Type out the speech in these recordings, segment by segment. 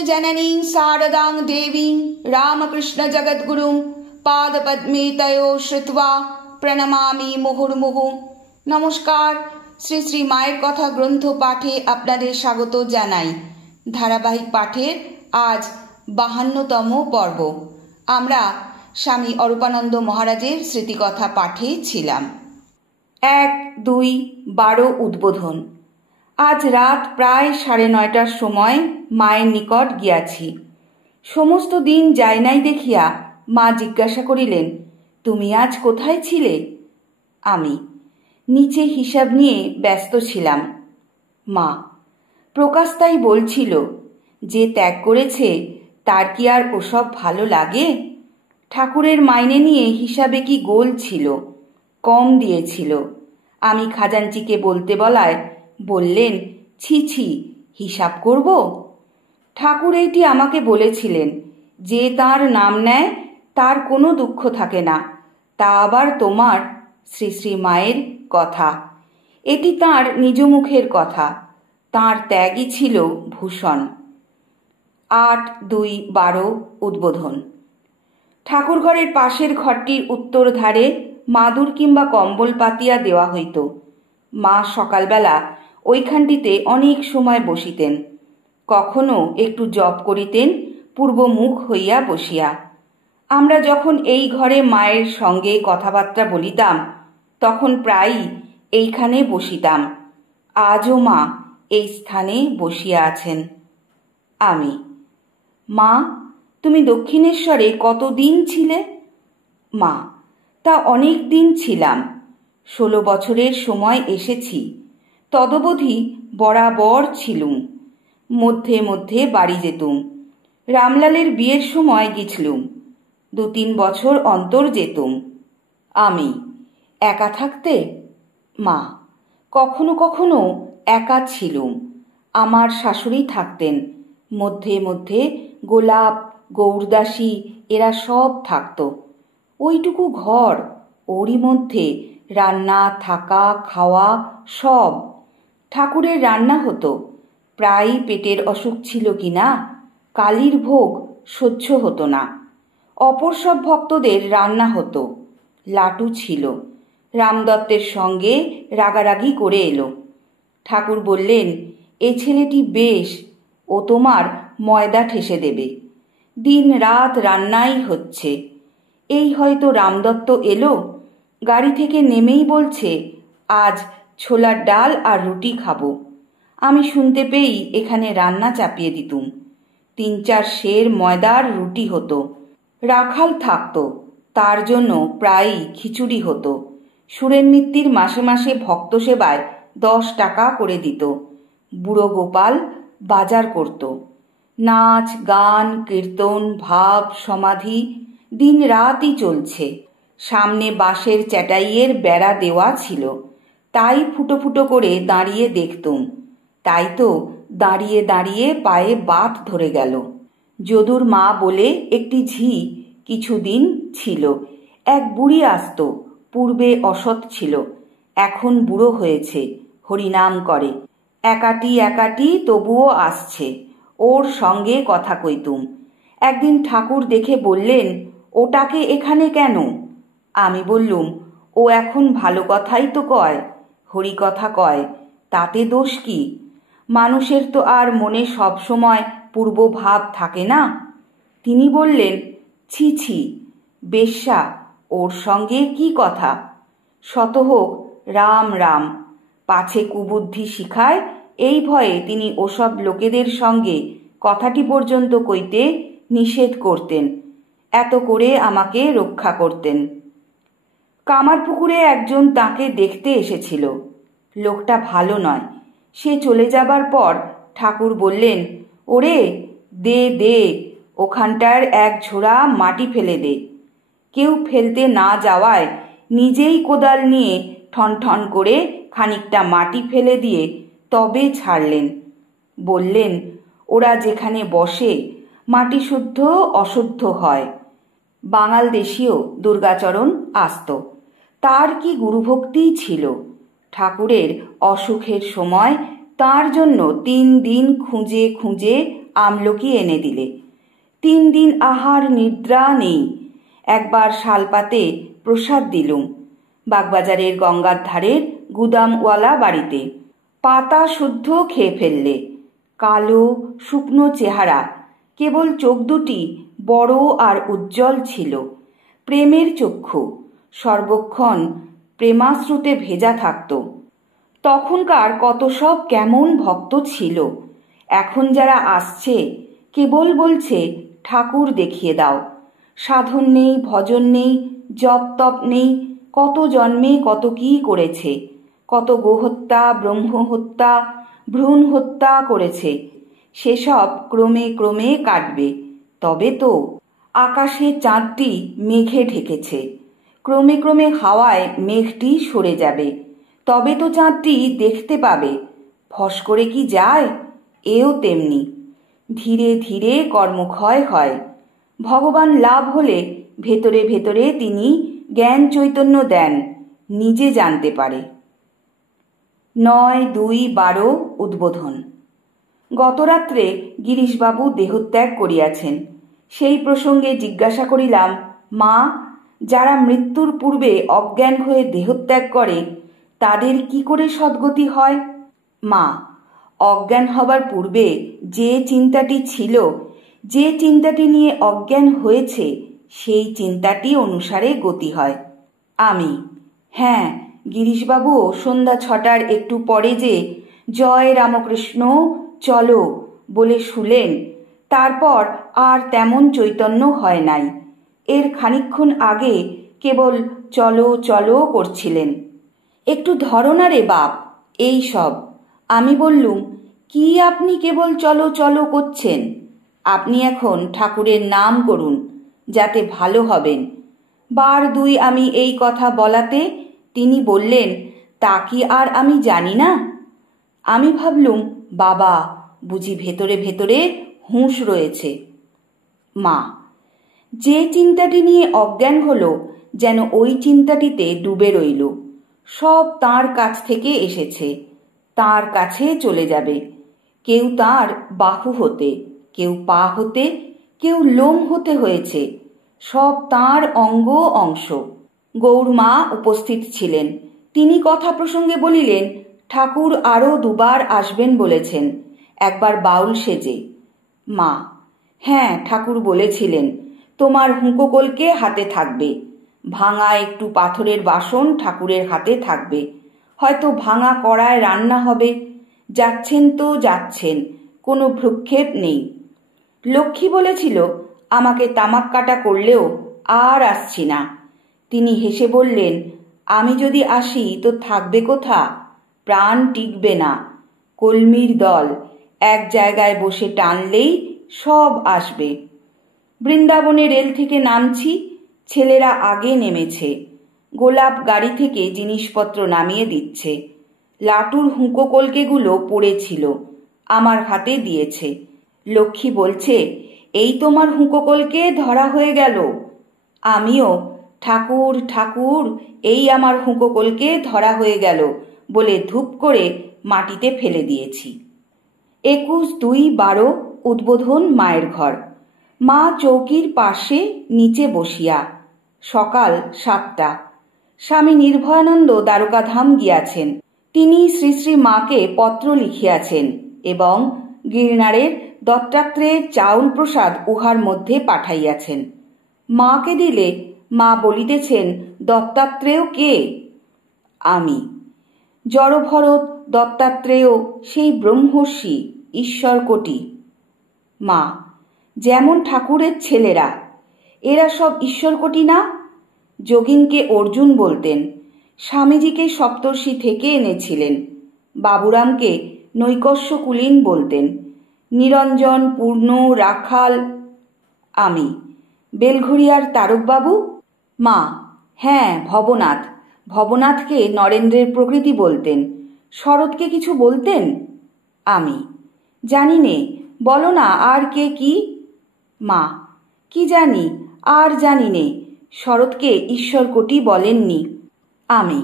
जननीं शारदां देवीं रामकृष्ण जगद्गुरुं पादपद्मे तयो श्रुत्वा প্রণমামি মুহুর্মুহু। নমস্কার, শ্রী শ্রী মায়ের কথা গ্রন্থ পাঠে আপনাদের স্বাগত জানাই। ধারাবাহিক পাঠের আজ 52তম পর্ব। আমরা স্বামী অরূপানন্দ মহারাজের স্মৃতিকথা পাঠে ছিলাম। 1-2-12 উদ্বোধন। আজ রাত প্রায় 9:30টার সময় মায়ের নিকট গিয়াছি। সমস্ত দিন যাই নাই দেখিয়া মা জিজ্ঞাসা করিলেন, তুমি আজ কোথায় ছিলে? আমি নিচে হিসাব নিয়ে ব্যস্ত ছিলাম। মা প্রকাশ তাই বলছিল, যে ত্যাগ করেছে তার কি আর ওসব ভালো লাগে? ঠাকুরের মাইনে নিয়ে হিসাবে কি গোল ছিল, কম দিয়েছিল। আমি খাজাঞ্চিকে বলতে বলায় বললেন, ছি ছি, হিসাব করব? ঠাকুর এইটি আমাকে বলেছিলেন, যে তার নাম নেয় তার কোনো দুঃখ থাকে না। তা আবার তোমার শ্রী শ্রী মায়ের কথা। এটি তাঁর নিজ মুখের কথা। তাঁর ত্যাগই ছিল ভূষণ। 8-2-12 উদ্বোধন। ঠাকুরঘরের পাশের ঘরটির উত্তর ধারে মাদুর কিংবা কম্বল পাতিয়া দেওয়া হইত। মা সকালবেলা ওইখানটিতে অনেক সময় বসিতেন। কখনো একটু জপ করিতেন পূর্বমুখ হইয়া বসিয়া। আমরা যখন এই ঘরে মায়ের সঙ্গে কথাবার্তা বলিতাম তখন প্রায়ই এইখানে বসিতাম। আজও মা এই স্থানে বসিয়া আছেন। আমি, মা তুমি দক্ষিণেশ্বরে কতদিন ছিলে? মা, তা অনেক দিন ছিলাম। 16 বছরের সময় এসেছি। তদবধি বরাবর ছিলুম। মধ্যে মধ্যে বাড়ি যেতুম। রামলালের বিয়ের সময় গিছলুম। 2-3 বছর অন্তর যেতুম। আমি, একা থাকতে? মা, কখনো কখনো একা ছিলুম। আমার শাশুড়ি থাকতেন। মধ্যে মধ্যে গোলাপ, গৌরদাসী এরা সব থাকত। ওইটুকু ঘর, ওরই মধ্যে রান্না, থাকা, খাওয়া সব। ঠাকুরের রান্না হতো। প্রায়ই পেটের অসুখ ছিল কিনা কালির ভোগ সহ্য হতো না। অপর সব ভক্তদের রান্না হতো। লাটু ছিল। রামদত্তের সঙ্গে রাগারাগি করে এলো। ঠাকুর বললেন, এ ছেলেটি বেশ, ও তোমার ময়দা ঠেসে দেবে। দিন রাত রান্নাই হচ্ছে। এই হয়তো রামদত্ত এলো, গাড়ি থেকে নেমেই বলছে, আজ ছোলার ডাল আর রুটি খাবো। আমি শুনতে পেয়েই এখানে রান্না চাপিয়ে দিতুম। 3-4 সের ময়দার রুটি হতো। রাখাল থাকতো, তার জন্য প্রায়ই খিচুড়ি হতো। সুরেন মিত্তির মাসে মাসে ভক্ত সেবায় 10 টাকা করে দিত। বুড়ো গোপাল বাজার করত। নাচ, গান, কীর্তন, ভাব, সমাধি দিন রাতই চলছে। সামনে বাঁশের চ্যাটাইয়ের বেড়া দেওয়া ছিল, তাই ফুটো ফুটো করে দাঁড়িয়ে দেখতুম। তাই তো দাঁড়িয়ে দাঁড়িয়ে পায়ে বাত ধরে গেল। যদুর মা বলে একটি ঝি কিছুদিন ছিল। এক বুড়ি আসত, পূর্বে অসৎ ছিল, এখন বুড়ো হয়েছে, হরিনাম করে। একাটি একাটি তবুও আসছে। ওর সঙ্গে কথা কইতুম। একদিন ঠাকুর দেখে বললেন, ওটাকে এখানে কেন? আমি বললুম, ও এখন ভালো কথাই তো কয়, হরি কথা কয়, তাতে দোষ কি? মানুষের তো আর মনে সবসময় পূর্বভাব থাকে না। তিনি বললেন, ছি ছি, বেশ্যা, ওর সঙ্গে কি কথা? শত হোক রাম রাম, পাছে কুবুদ্ধি শিখায়, এই ভয়ে তিনি ওসব লোকেদের সঙ্গে কথাটি পর্যন্ত কইতে নিষেধ করতেন। এত করে আমাকে রক্ষা করতেন। কামারপুকুরে একজন তাকে দেখতে এসেছিল। লোকটা ভালো নয়। সে চলে যাবার পর ঠাকুর বললেন, ওরে দে দে, ওখানটার এক ঝোড়া মাটি ফেলে দে। কেউ ফেলতে না যাওয়ায় নিজেই কোদাল নিয়ে ঠন ঠন করে খানিকটা মাটি ফেলে দিয়ে তবে ছাড়লেন। বললেন, ওরা যেখানে বসে মাটি শুদ্ধ অশুদ্ধ হয়। বাঙাল দেশীয় দুর্গাচরণ আসত। তার কি গুরুভক্তিই ছিল। ঠাকুরের অসুখের সময় তার জন্য 3 দিন খুঁজে খুঁজে আমলকি এনে দিলে। 3 দিন আহার নিদ্রা নেই। একবার শালপাতে প্রসাদ দিলুম বাগবাজারের গঙ্গার ধারের গুদামওয়ালা বাড়িতে। পাতা শুদ্ধ খেয়ে ফেললে। কালো শুকনো চেহারা, কেবল চোখ দুটি বড় আর উজ্জ্বল ছিল। প্রেমের চক্ষু, সর্বক্ষণ প্রেমাশ্রুতে ভেজা থাকত। তখনকার কত সব কেমন ভক্ত ছিল। এখন যারা আসছে কেবল বলছে ঠাকুর দেখিয়ে দাও। সাধন নেই, ভজন নেই, জপ তপ নেই। কত জন্মে কত কি করেছে, কত গোহত্যা, ব্রহ্মহত্যা, ভ্রূণ হত্যা করেছে। সেসব ক্রমে ক্রমে কাটবে। তবে তো আকাশে চাঁদটি মেঘে ঢেকেছে। ক্রমে ক্রমে হাওয়ায় মেঘটি সরে যাবে। তবে তো চাঁদটি দেখতে পাবে। ফস করে কি যায়? এও তেমনি। ধীরে ধীরে কর্মক্ষয় হয়। ভগবান লাভ হলে ভেতরে ভেতরে তিনি জ্ঞান চৈতন্য দেন, নিজে জানতে পারে। 9/2/12 উদ্বোধন। গতরাত্রে গিরিশবাবু দেহত্যাগ করিয়াছেন। সেই প্রসঙ্গে জিজ্ঞাসা করিলাম, মা, যারা মৃত্যুর পূর্বে অজ্ঞান হয়ে দেহত্যাগ করে তাদের কি করে সদ্গতি হয়? মা, অজ্ঞান হবার পূর্বে যে চিন্তাটি ছিল, যে চিন্তাটি নিয়ে অজ্ঞান হয়েছে, সেই চিন্তাটি অনুসারে গতি হয়। আমি, হ্যাঁ, গিরিশবাবুও সন্ধ্যা 6টার একটু পরে যে জয় রামকৃষ্ণ চলো বলে শুলেন, তারপর আর তেমন চৈতন্য হয় নাই। এর খানিকক্ষণ আগে কেবল চলো চলো করছিলেন। একটু ধরো না রে বাপ এই সব। আমি বললুম, কি আপনি কেবল চলো চলো করছেন? আপনি এখন ঠাকুরের নাম করুন, যাতে ভালো হবেন। 2 আমি এই কথা বলাতে তিনি বললেন, তা কি আর আমি জানি না? আমি ভাবলুম, বাবা বুঝি ভেতরে ভেতরে হুঁশ রয়েছে। মা, যে চিন্তাটি নিয়ে অজ্ঞান হলো যেন ওই চিন্তাটিতে ডুবে রইল। সব তাঁর কাছ থেকে এসেছে, তাঁর কাছে চলে যাবে। কেউ তাঁর বাহু হতে, কেউ পা হতে, কেউ লোম হতে হয়েছে। সব তাঁর অঙ্গ অংশ। গৌরমা উপস্থিত ছিলেন। তিনি কথা প্রসঙ্গে বলিলেন, ঠাকুর আরও 2 বার আসবেন বলেছেন, একবার বাউল সেজে। মা, হ্যাঁ, ঠাকুর বলেছিলেন তোমার হুঁকোকলকে হাতে থাকবে। ভাঙা একটু পাথরের বাসন ঠাকুরের হাতে থাকবে। হয়তো ভাঙা কড়ায় রান্না হবে। যাচ্ছেন তো যাচ্ছেন, কোনো ভ্রুক্ষেপ নেই। লক্ষ্মী বলেছিল আমাকে তামাক কাটা করলেও আর আসছি না। তিনি হেসে বললেন, আমি যদি আসি তো থাকবে কোথা? প্রাণ টিকবে না। কলমির দল এক জায়গায় বসে টানলেই সব আসবে। বৃন্দাবনে রেল থেকে নামছি, ছেলেরা আগে নেমেছে। গোলাপ গাড়ি থেকে জিনিসপত্র নামিয়ে দিচ্ছে। লাটুর হুঁকো কলকেগুলো পড়েছিল, আমার হাতে দিয়েছে। লক্ষ্মী বলছে, এই তোমার হুঁকো কলকে ধরা হয়ে গেল। আমিও, ঠাকুর ঠাকুর, এই আমার হুঁকো কলকে ধরা হয়ে গেল বলে ধূপ করে মাটিতে ফেলে দিয়েছি। 21/2/12 উদ্বোধন। মায়ের ঘর। মা চৌকির পাশে নিচে বসিয়া। সকাল 7টা। স্বামী নির্ভয়ানন্দ দ্বারকাধাম গিয়াছেন। তিনি শ্রী শ্রী মাকে পত্র লিখিয়াছেন এবং গিরনারের দত্তাত্রেয়ের চাউল প্রসাদ উহার মধ্যে পাঠাইয়াছেন। মাকে দিলে মা বলিতেছেন, দত্তাত্রেয় কে? আমি, জড়ভরত দত্তাত্রেয় সেই ব্রহ্মর্ষি, ঈশ্বরকোটি। মা, যেমন ঠাকুরের ছেলেরা, এরা সব ঈশ্বরকোটি না? যোগিনকে অর্জুন বলতেন। স্বামীজিকে সপ্তর্ষি থেকে এনেছিলেন। বাবুরামকে নৈকস্য কুলীন বলতেন। নিরঞ্জন, পূর্ণ, রাখাল। আমি, বেলঘরিয়ার তারকবাবু। মা, হ্যাঁ, ভবনাথ। ভবনাথকে নরেন্দ্রের প্রকৃতি বলতেন। শরৎকে কিছু বলতেন? আমি, জানি নে, বলো না আর কে কি? মা, কি জানি, আর জানি নে। শরৎকে ঈশ্বরকোটি বলেননি। আমি,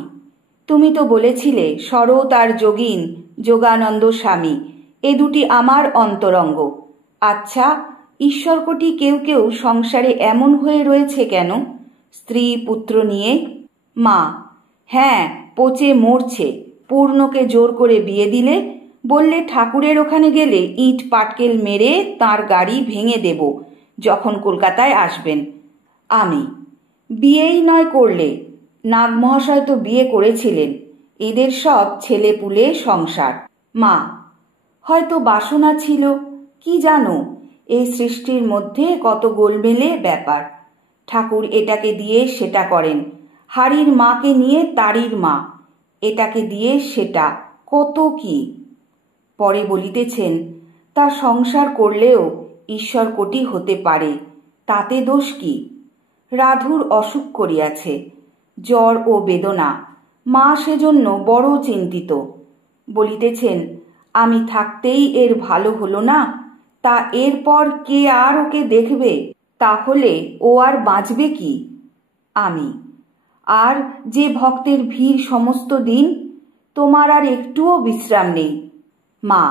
তুমি তো বলেছিলে শরৎ আর যোগিন, যোগানন্দ স্বামী, এ দুটি আমার অন্তরঙ্গ। আচ্ছা, ঈশ্বরকোটি কেউ কেউ সংসারে এমন হয়ে রয়েছে কেন, স্ত্রী পুত্র নিয়ে? মা: হ্যাঁ, পচে মরছে। পূর্ণকে জোর করে বিয়ে দিলে, বললে ঠাকুরের ওখানে গেলে ইট পাটকেল মেরে তার গাড়ি ভেঙে দেব যখন কলকাতায় আসবেন। আমি: বিয়েই নয় করলে, নাগমহাশয় তো বিয়ে করেছিলেন, এদের সব ছেলে পুলে সংসার। মা: হয়তো বাসনা ছিল, কি জানো, এই সৃষ্টির মধ্যে কত গোলমেলে ব্যাপার। ঠাকুর এটাকে দিয়ে সেটা করেন, হাড়ির মাকে নিয়ে তারির মা, এটাকে দিয়ে সেটা, কত কি। পরে বলিতেছেন, তা সংসার করলেও ঈশ্বরকোটি হতে পারে, তাতে দোষ কি? রাধুর অসুখ করিয়াছে, জ্বর ও বেদনা, মা সেজন্য বড় চিন্তিত। বলিতেছেন, আমি থাকতেই এর ভালো হলো না, তা এরপর কে আর ওকে দেখবে? তাহলে ও আর বাঁচবে কি? আমি: আর যে ভক্তের ভিড় সমস্ত দিন, তোমার আর একটুও বিশ্রাম নেই। মা: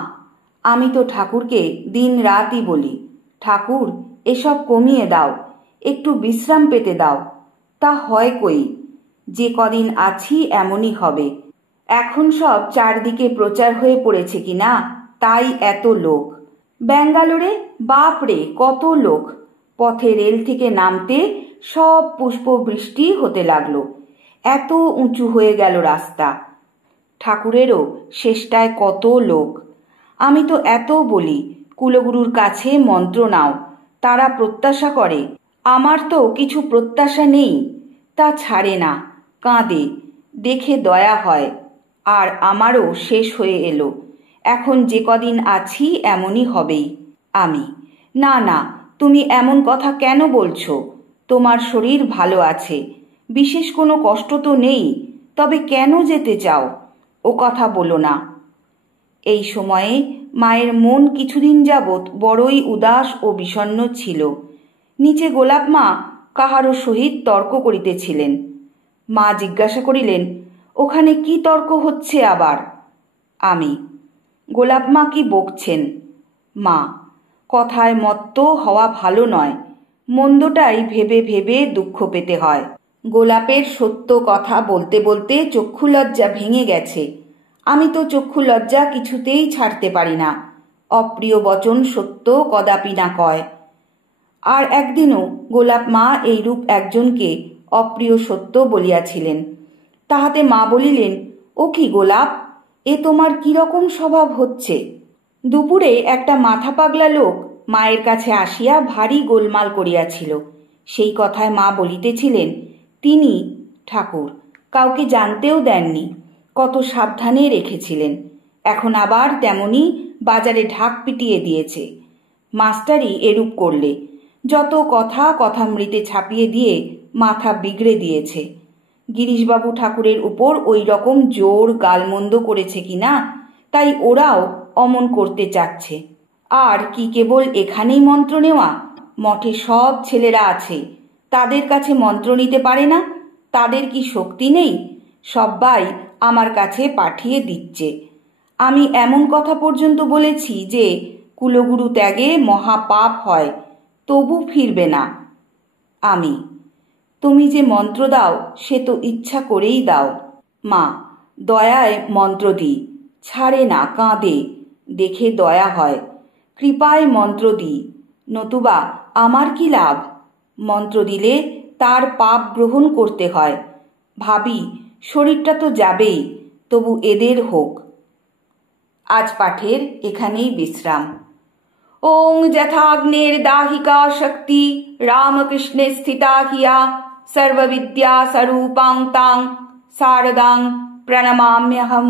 আমি তো ঠাকুরকে দিন রাতই বলি, ঠাকুর এসব কমিয়ে দাও, একটু বিশ্রাম পেতে দাও। তা হয় কই, যে কদিন আছি এমনই হবে। এখন সব চারদিকে প্রচার হয়ে পড়েছে কিনা, তাই এত লোক। ব্যাঙ্গালোরে বাপরে কত লোক, পথে রেল থেকে নামতে সব পুষ্পবৃষ্টি হতে লাগলো, এত উঁচু হয়ে গেল রাস্তা। ঠাকুরেরও শেষটায় কত লোক। আমি তো এত বলি, কুলগুরুর কাছে মন্ত্র নাও, তারা প্রত্যাশা করে। আমার তো কিছু প্রত্যাশা নেই, তা ছাড়ে না, কাঁদে, দেখে দয়া হয়। আর আমারও শেষ হয়ে এলো, এখন যে কদিন আছি এমনই হবেই। আমি: না না, তুমি এমন কথা কেন বলছো? তোমার শরীর ভালো আছে, বিশেষ কোনো কষ্ট তো নেই, তবে কেন যেতে চাও? ও কথা বলো না। এই সময়ে মায়ের মন কিছুদিন যাবৎ বড়ই উদাস ও বিষণ্ণ ছিল। নিচে গোলাপ মা কাহারও সহিত তর্ক করিতেছিলেন। মা জিজ্ঞাসা করিলেন, ওখানে কি তর্ক হচ্ছে আবার? আমি: গোলাপ মা কি বকছেন? মা: কথায় মত্ত হওয়া ভালো নয়, মন্দটাই ভেবে ভেবে দুঃখ পেতে হয়। গোলাপের সত্য কথা বলতে বলতে চক্ষুলজ্জা ভেঙে গেছে। আমি তো চক্ষুলজ্জা কিছুতেই ছাড়তে পারি না, অপ্রিয় বচন সত্য কদাপি না কয়। আর একদিনও গোলাপ মা এইরূপ একজনকে অপ্রিয় সত্য বলিয়াছিলেন। তাহাতে মা বলিলেন, ও কি গোলাপ, এ তোমার কিরকম স্বভাব হচ্ছে? দুপুরে একটা মাথা পাগলা লোক মায়ের কাছে আসিয়া ভারী গোলমাল করিয়াছিল। সেই কথায় মা বলিতেছিলেন, তিনি ঠাকুর কাউকে জানতেও দেননি, কত সাবধানে রেখেছিলেন, এখন আবার তেমনি বাজারে ঢাক পিটিয়ে দিয়েছে। মাস্টারই এরূপ করলে, যত কথা কথামৃতে ছাপিয়ে দিয়ে মাথা বিগড়ে দিয়েছে। গিরিশবাবু ঠাকুরের উপর ওই রকম জোর গালমন্দ করেছে কিনা, তাই ওরাও অমন করতে চাচ্ছে। আর কি কেবল এখানেই মন্ত্র নেওয়া? মঠে সব ছেলেরা আছে, তাদের কাছে মন্ত্র নিতে পারে না? তাদের কি শক্তি নেই? সবাই আমার কাছে পাঠিয়ে দিচ্ছে। আমি এমন কথা পর্যন্ত বলেছি যে কুলগুরু ত্যাগে মহাপাপ হয়, তবু ফিরবে না। আমি: তুমি যে মন্ত্র দাও সে তো ইচ্ছা করেই দাও। মা: দয়ায় মন্ত্র দিই, ছাড়ে না, কাঁদে, দেখে দয়া হয়, কৃপায় মন্ত্র দিই, নতুবা আমার কি লাভ? মন্ত্র দিলে তার পাপ গ্রহণ করতে হয়। ভাবি শরীরটা তো যাবেই, তবু এদের হোক। আজ পাঠের এখানেই বিশ্রাম। ওং যথাগ্নের দাহিকা শক্তি রামকৃষ্ণে স্থিতা হিয়া সর্ববিদ্যা স্বরূপাং তাং শারদাং প্রণমাম্যহম।